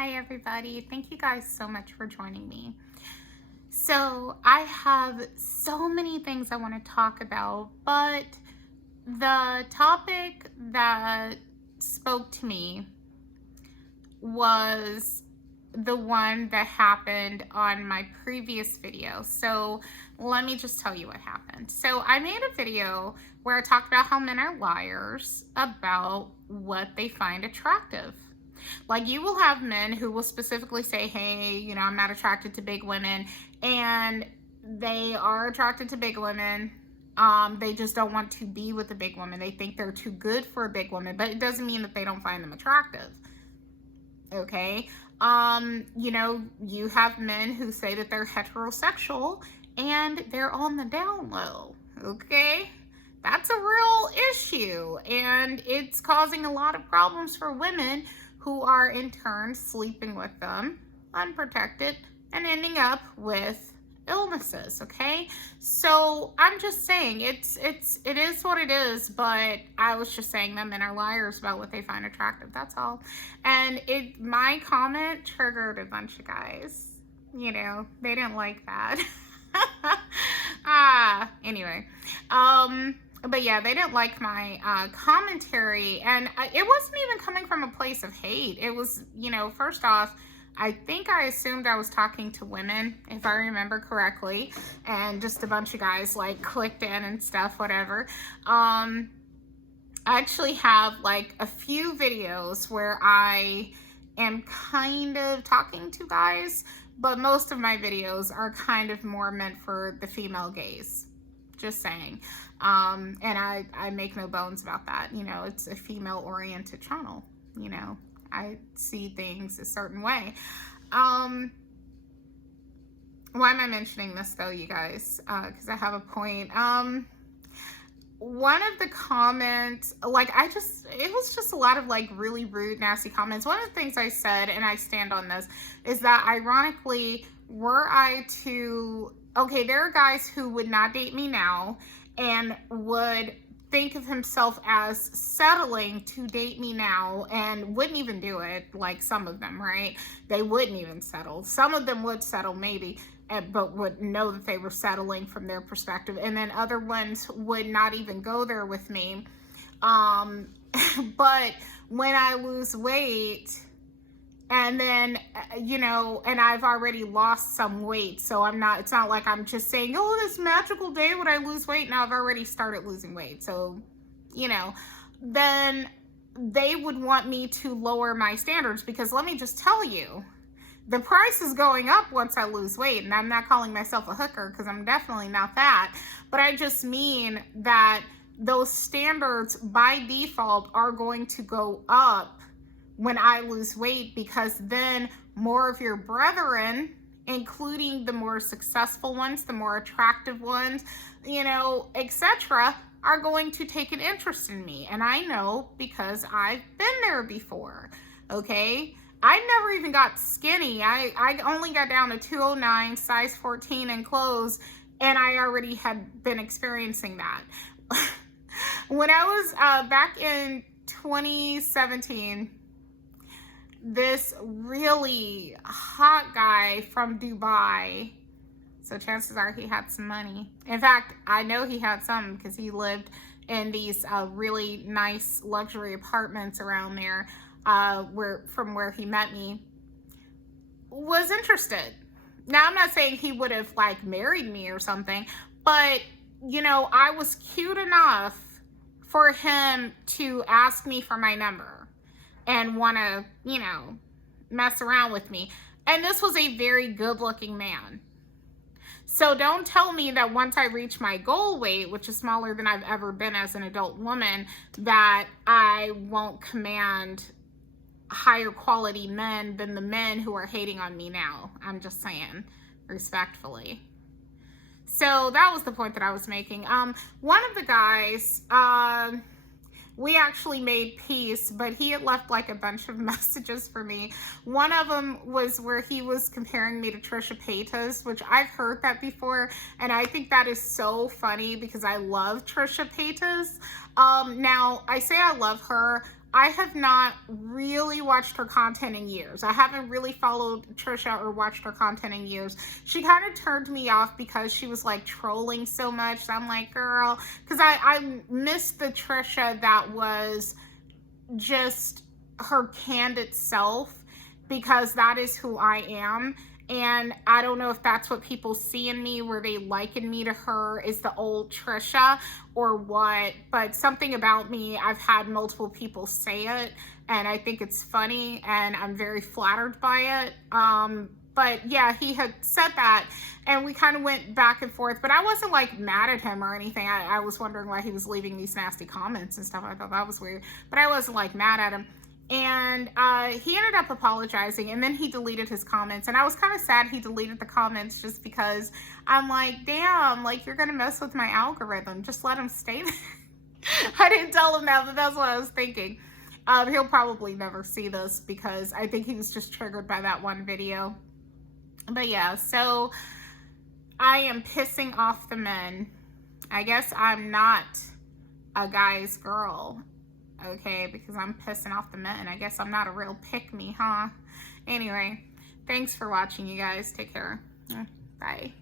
Hi, everybody. Thank you guys so much for joining me. So, I have so many things I want to talk about, but the topic that spoke to me was the one that happened on my previous video. So, let me just tell you what happened. So, I made a video where I talked about how men are liars about what they find attractive. Like, you will have men who will specifically say, hey, I'm not attracted to big women, and they are attracted to big women. They just don't want to be with a big woman. They think they're too good for a big woman, but it doesn't mean that they don't find them attractive. Okay. You have men who say that they're heterosexual and they're on the down low. Okay. That's a real issue, and it's causing a lot of problems for women who are in turn sleeping with them unprotected and ending up with illnesses. Okay, so I'm just saying it is what it is, but I was just saying that men are liars about what they find attractive. That's all. And my comment triggered a bunch of guys. They didn't like that. Anyway, but yeah, they didn't like my commentary, and it wasn't even coming from a place of hate. It was, first off, I think I assumed I was talking to women, if I remember correctly, and just a bunch of guys like clicked in and stuff, whatever. I actually have like a few videos where I am kind of talking to guys, but most of my videos are kind of more meant for the female gaze. Just saying. And I make no bones about that. It's a female-oriented channel. I see things a certain way. Why am I mentioning this, though, you guys? Because I have a point. One of the comments, it was just a lot of, really rude, nasty comments. One of the things I said, and I stand on this, is that, ironically, were I to... Okay, there are guys who would not date me now and would think of himself as settling to date me now and wouldn't even do it, like some of them, right? They wouldn't even settle. Some of them would settle maybe, but would know that they were settling from their perspective. And then other ones would not even go there with me. But when I lose weight... And then, and I've already lost some weight. So it's not like I'm just saying, oh, this magical day when I lose weight. Now I've already started losing weight. So, then they would want me to lower my standards, because let me just tell you, the price is going up once I lose weight. And I'm not calling myself a hooker, because I'm definitely not that. But I just mean that those standards by default are going to go up when I lose weight, because then more of your brethren, including the more successful ones, the more attractive ones, etc., are going to take an interest in me. And I know, because I've been there before. Okay, I never even got skinny. I only got down to 209, size 14 in clothes, and I already had been experiencing that. When I was back in 2017, this really hot guy from Dubai, so chances are he had some money. In fact, I know he had some, because he lived in these really nice luxury apartments around there, from where he met me, was interested. Now, I'm not saying he would have married me or something, but I was cute enough for him to ask me for my number and want to, mess around with me. And this was a very good-looking man. So don't tell me that once I reach my goal weight, which is smaller than I've ever been as an adult woman, that I won't command higher quality men than the men who are hating on me now. I'm just saying, respectfully. So that was the point that I was making. One of the guys... we actually made peace, but he had left a bunch of messages for me. One of them was where he was comparing me to Trisha Paytas, which I've heard that before, and I think that is so funny because I love Trisha Paytas. Now, I say I love her. I have not really watched her content in years. I haven't really followed Trisha or watched her content in years. She kind of turned me off because she was like trolling so much. So I'm like, girl, because I missed the Trisha that was just her candid self, because that is who I am. And I don't know if that's what people see in me, where they liken me to her, is the old Trisha or what. But something about me, I've had multiple people say it, and I think it's funny, and I'm very flattered by it. But yeah, he had said that, and we kind of went back and forth, but I wasn't like mad at him or anything. I was wondering why he was leaving these nasty comments and stuff. I thought that was weird, but I wasn't like mad at him. And he ended up apologizing, and then he deleted his comments. And I was kind of sad he deleted the comments, just because I'm like, damn, like, you're going to mess with my algorithm. Just let him stay there. I didn't tell him that, but that's what I was thinking. He'll probably never see this, because I think he was just triggered by that one video. But yeah, so I am pissing off the men. I guess I'm not a guy's girl. Okay, because I'm pissing off the men. I guess I'm not a real pick-me, huh? Anyway, thanks for watching, you guys. Take care. Bye.